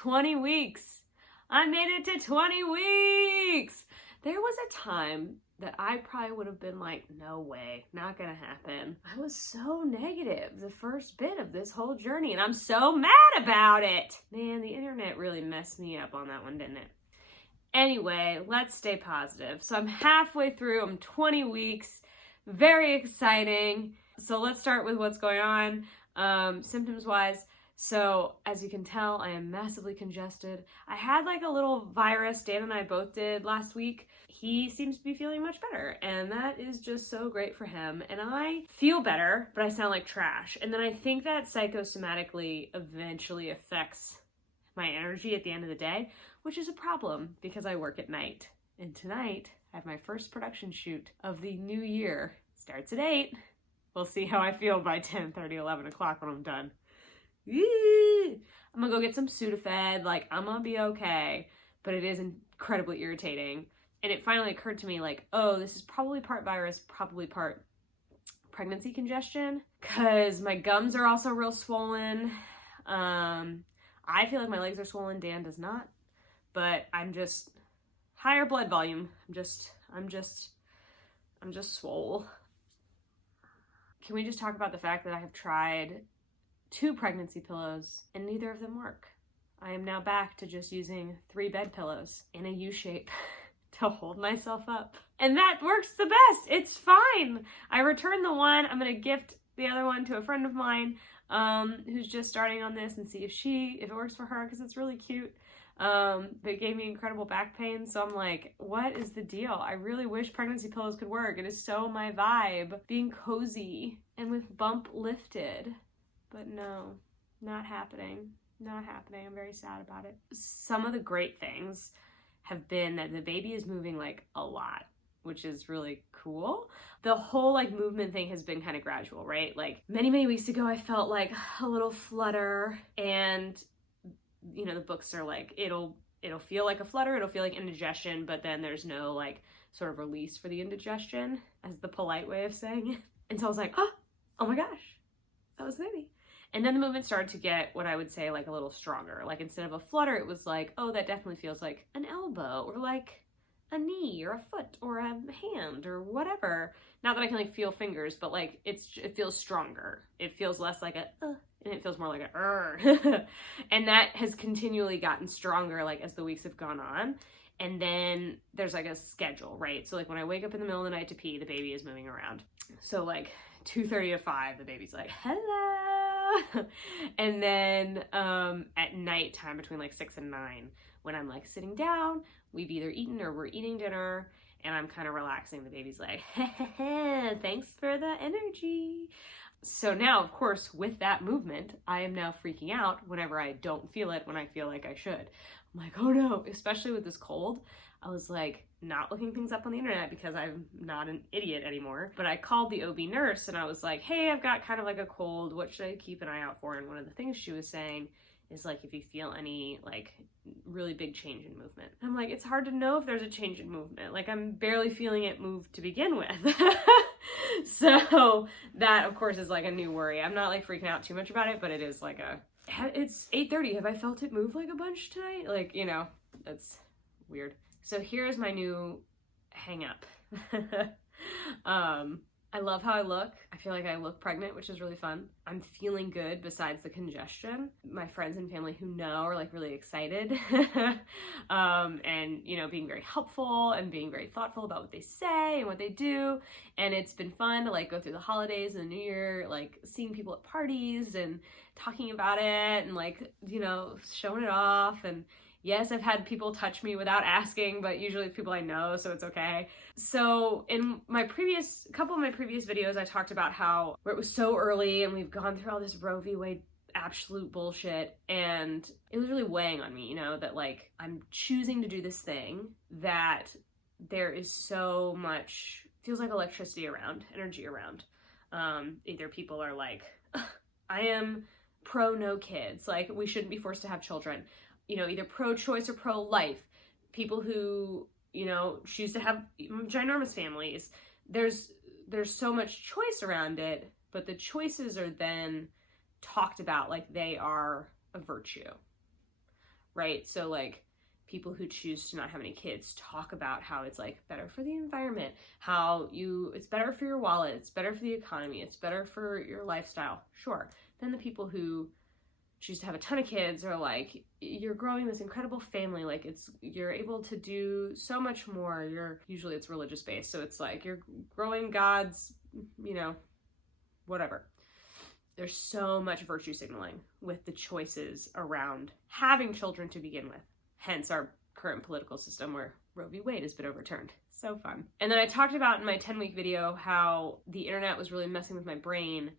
20 weeks. I made it to 20 weeks. There was a time that I probably would have been like, no way, not gonna happen. I was so negative the first bit of this whole journey, and I'm so mad about it. Man, the internet really messed me up on that one, didn't it? Anyway, let's stay positive. So I'm halfway through, I'm 20 weeks, very exciting. So let's start with what's going on, symptoms-wise. So as you can tell, I am massively congested. I had like a little virus, Dan and I both did last week. He seems to be feeling much better, and that is just so great for him. And I feel better, but I sound like trash. And then I think that psychosomatically eventually affects my energy at the end of the day, which is a problem because I work at night. And tonight, I have my first production shoot of the new year. Starts at 8. We'll see how I feel by 10:30, 11 o'clock when I'm done. I'm gonna go get some Sudafed, like I'm gonna be okay, but it is incredibly irritating. And it finally occurred to me like, oh, this is probably part virus, probably part pregnancy congestion, because my gums are also real swollen. I feel like my legs are swollen, Dan does not, but I'm just higher blood volume. I'm just swole. Can we just talk about the fact that I have tried 2 pregnancy pillows and neither of them work? I am now back to just using 3 bed pillows in a U shape to hold myself up. And that works the best. It's fine. I returned the one. I'm going to gift the other one to a friend of mine who's just starting on this and see if it works for her, because it's really cute. But it gave me incredible back pain. So I'm like, what is the deal? I really wish pregnancy pillows could work. It is so my vibe. Being cozy and with bump lifted. But no, not happening. Not happening. I'm very sad about it. Some of the great things have been that the baby is moving like a lot, which is really cool. The whole like movement thing has been kind of gradual, right? Like many weeks ago, I felt like a little flutter, and you know, the books are like, it'll feel like a flutter, it'll feel like indigestion, but then there's no like sort of release for the indigestion, as the polite way of saying it. And so I was like, oh my gosh, that was the baby. And then the movement started to get what I would say like a little stronger. Like instead of a flutter, it was like, oh, that definitely feels like an elbow, or like a knee or a foot or a hand or whatever. Not that I can like feel fingers, but like it feels stronger. It feels less like a and it feels more like a and that has continually gotten stronger like as the weeks have gone on. And then there's like a schedule, right? So like when I wake up in the middle of the night to pee, the baby is moving around. So like 2:30 to 5, the baby's like, hello. And then at nighttime between like 6 and 9, when I'm like sitting down, we've either eaten or we're eating dinner, and I'm kind of relaxing, the baby's like, thanks for the energy. So now, of course, with that movement, I am now freaking out whenever I don't feel it when I feel like I should. I'm like, oh no, especially with this cold. I was like not looking things up on the internet because I'm not an idiot anymore. But I called the OB nurse and I was like, hey, I've got kind of like a cold. What should I keep an eye out for? And one of the things she was saying is like, if you feel any like really big change in movement. I'm like, it's hard to know if there's a change in movement. Like I'm barely feeling it move to begin with. So that of course is like a new worry. I'm not like freaking out too much about it, but it is like it's 8:30. Have I felt it move like a bunch tonight? Like, you know, that's weird. So here's my new hang up. I love how I look. I feel like I look pregnant, which is really fun. I'm feeling good besides the congestion. My friends and family who know are like really excited. And, you know, being very helpful and being very thoughtful about what they say and what they do. And it's been fun to like go through the holidays and the new year, like seeing people at parties and talking about it and like, you know, showing it off. And yes, I've had people touch me without asking, but usually it's people I know, so it's okay. So in my couple of my previous videos, I talked about how it was so early and we've gone through all this Roe v. Wade absolute bullshit, and it was really weighing on me, you know, that like I'm choosing to do this thing that there is so much, feels like electricity around, energy around. Either people are like, I am pro no kids, like we shouldn't be forced to have children. You know, either pro-choice or pro-life. People who, you know, choose to have ginormous families. There's so much choice around it, but the choices are then talked about like they are a virtue, right? So like people who choose to not have any kids talk about how it's like better for the environment, it's better for your wallet, it's better for the economy, it's better for your lifestyle. Sure. Then the people who choose to have a ton of kids are like, you're growing this incredible family, like you're able to do so much more. Usually it's religious based, so it's like you're growing God's, whatever. There's so much virtue signaling with the choices around having children to begin with. Hence our current political system where Roe v. Wade has been overturned. So fun. And then I talked about in my 10-week video how the internet was really messing with my brain,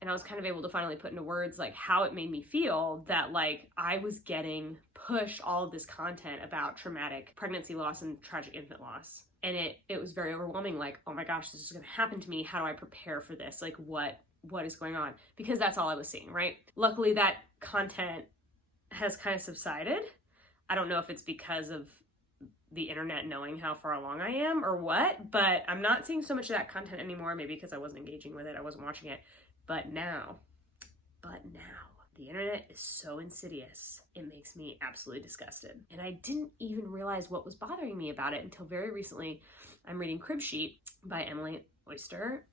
and I was kind of able to finally put into words like how it made me feel that like I was getting pushed all of this content about traumatic pregnancy loss and tragic infant loss. And it was very overwhelming, like, oh my gosh, this is gonna happen to me. How do I prepare for this? Like what is going on? Because that's all I was seeing, right? Luckily that content has kind of subsided. I don't know if it's because of the internet knowing how far along I am or what, but I'm not seeing so much of that content anymore, maybe because I wasn't engaging with it, I wasn't watching it. But now, the internet is so insidious, it makes me absolutely disgusted. And I didn't even realize what was bothering me about it until very recently. I'm reading Crib Sheet by Emily Oster,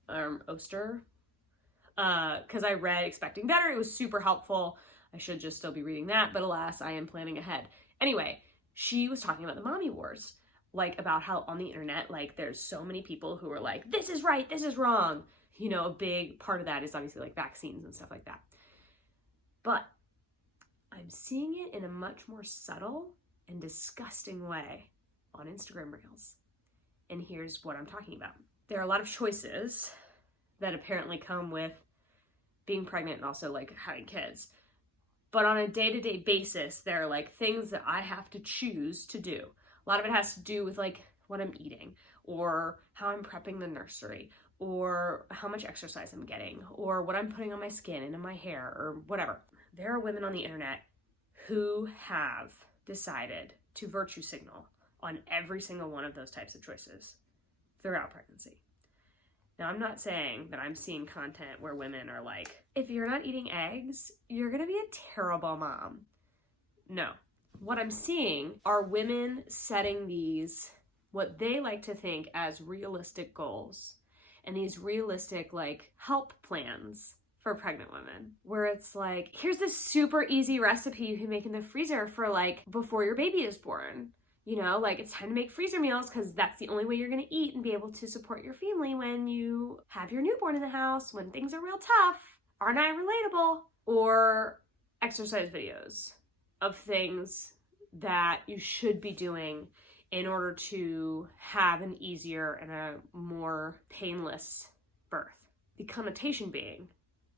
because I read Expecting Better. It was super helpful. I should just still be reading that, but alas, I am planning ahead. Anyway, she was talking about the mommy wars, like about how on the internet, like there's so many people who are like, this is right, this is wrong. A big part of that is obviously like vaccines and stuff like that. But I'm seeing it in a much more subtle and disgusting way on Instagram Reels. And here's what I'm talking about. There are a lot of choices that apparently come with being pregnant and also like having kids. But on a day-to-day basis, there are like things that I have to choose to do. A lot of it has to do with like what I'm eating or how I'm prepping the nursery or how much exercise I'm getting or what I'm putting on my skin and in my hair or whatever. There are women on the internet who have decided to virtue signal on every single one of those types of choices throughout pregnancy. Now, I'm not saying that I'm seeing content where women are like, if you're not eating eggs, you're gonna be a terrible mom. No. What I'm seeing are women setting these, what they like to think as realistic goals, and these realistic, like, help plans for pregnant women, where it's like, here's this super easy recipe you can make in the freezer for, like, before your baby is born. Like it's time to make freezer meals because that's the only way you're going to eat and be able to support your family when you have your newborn in the house, when things are real tough. Aren't I relatable? Or exercise videos of things that you should be doing in order to have an easier and a more painless birth. The connotation being,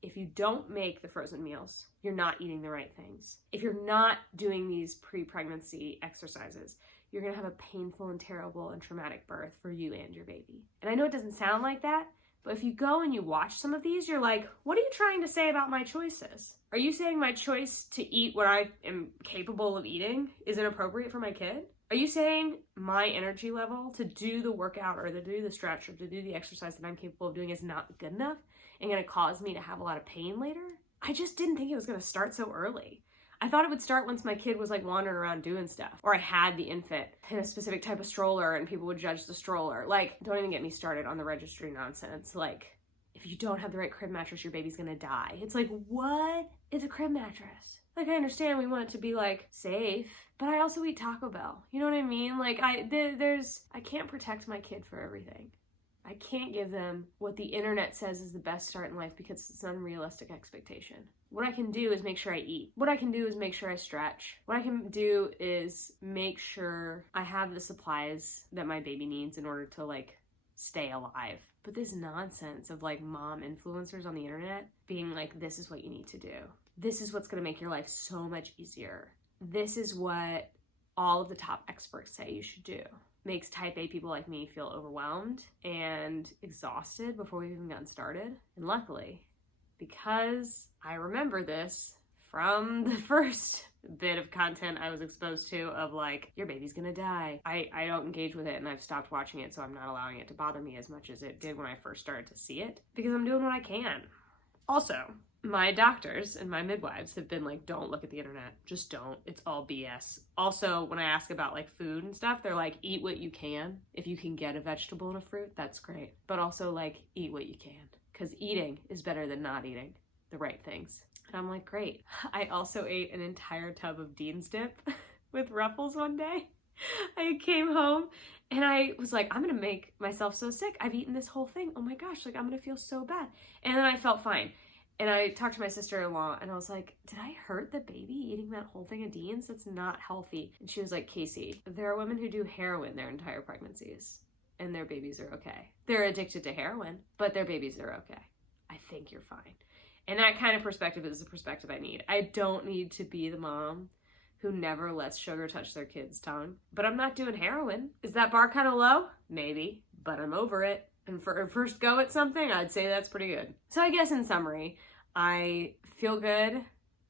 if you don't make the frozen meals, you're not eating the right things. If you're not doing these pre-pregnancy exercises, you're gonna have a painful and terrible and traumatic birth for you and your baby. And I know it doesn't sound like that, but if you go and you watch some of these, you're like, what are you trying to say about my choices? Are you saying my choice to eat what I am capable of eating is inappropriate for my kid? Are you saying my energy level to do the workout or to do the stretch or to do the exercise that I'm capable of doing is not good enough and gonna cause me to have a lot of pain later? I just didn't think it was gonna start so early. I thought it would start once my kid was like wandering around doing stuff, or I had the infant in a specific type of stroller and people would judge the stroller. Like, don't even get me started on the registry nonsense. Like, if you don't have the right crib mattress, your baby's gonna die. It's like, what is a crib mattress? Like, I understand we want it to be like safe, but I also eat Taco Bell. You know what I mean? Like, I can't protect my kid for everything. I can't give them what the internet says is the best start in life because it's an unrealistic expectation. What I can do is make sure I eat. What I can do is make sure I stretch. What I can do is make sure I have the supplies that my baby needs in order to like stay alive. But this nonsense of like mom influencers on the internet being like, this is what you need to do. This is what's gonna make your life so much easier. This is what all of the top experts say you should do. Makes type A people like me feel overwhelmed and exhausted before we've even gotten started. And luckily, because I remember this from the first bit of content I was exposed to of like, your baby's gonna die, I don't engage with it and I've stopped watching it, so I'm not allowing it to bother me as much as it did when I first started to see it because I'm doing what I can. Also, my doctors and my midwives have been like, don't look at the internet. Just don't. It's all BS. Also, when I ask about like food and stuff, they're like, eat what you can. If you can get a vegetable and a fruit, that's great. But also like, eat what you can. Because eating is better than not eating the right things. And I'm like, great. I also ate an entire tub of Dean's dip with Ruffles one day. I came home and I was like, I'm gonna make myself so sick. I've eaten this whole thing. Oh my gosh, like I'm gonna feel so bad. And then I felt fine. And I talked to my sister-in-law and I was like, did I hurt the baby eating that whole thing of Dean's? That's not healthy. And she was like, Casey, there are women who do heroin their entire pregnancies and their babies are okay. They're addicted to heroin, but their babies are okay. I think you're fine. And that kind of perspective is the perspective I need. I don't need to be the mom who never lets sugar touch their kid's tongue, but I'm not doing heroin. Is that bar kind of low? Maybe, but I'm over it. And for a first go at something, I'd say that's pretty good. So I guess in summary, I feel good.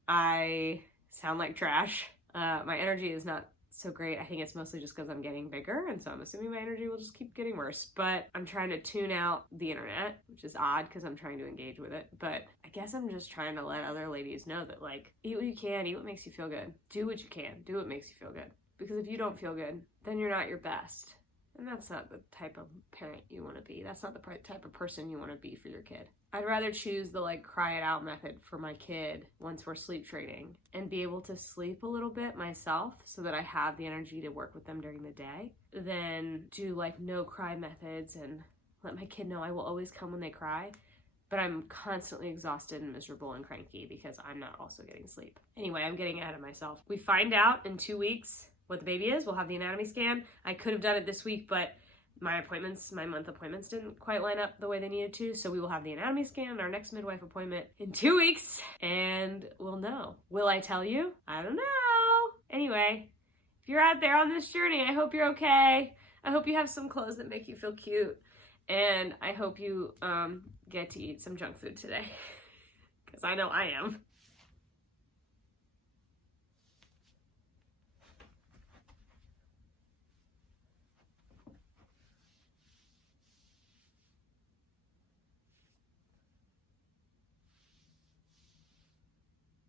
I sound like trash. My energy is not so great. I think it's mostly just because I'm getting bigger, and so I'm assuming my energy will just keep getting worse. But I'm trying to tune out the internet, which is odd because I'm trying to engage with it. But I guess I'm just trying to let other ladies know that, like, eat what you can, eat what makes you feel good. Do what you can, do what makes you feel good. Because if you don't feel good, then you're not your best. And that's not the type of parent you want to be. That's not the type of person you want to be for your kid. I'd rather choose the like cry it out method for my kid once we're sleep training and be able to sleep a little bit myself so that I have the energy to work with them during the day than do like no cry methods and let my kid know I will always come when they cry. But I'm constantly exhausted and miserable and cranky because I'm not also getting sleep. Anyway, I'm getting ahead of myself. We find out in 2 weeks what the baby is. We'll have the anatomy scan. I could have done it this week, but my month appointments didn't quite line up the way they needed to. So we will have the anatomy scan and our next midwife appointment in 2 weeks and we'll know. Will I tell you? I don't know. Anyway, if you're out there on this journey, I hope you're okay. I hope you have some clothes that make you feel cute. And I hope you get to eat some junk food today because I know I am.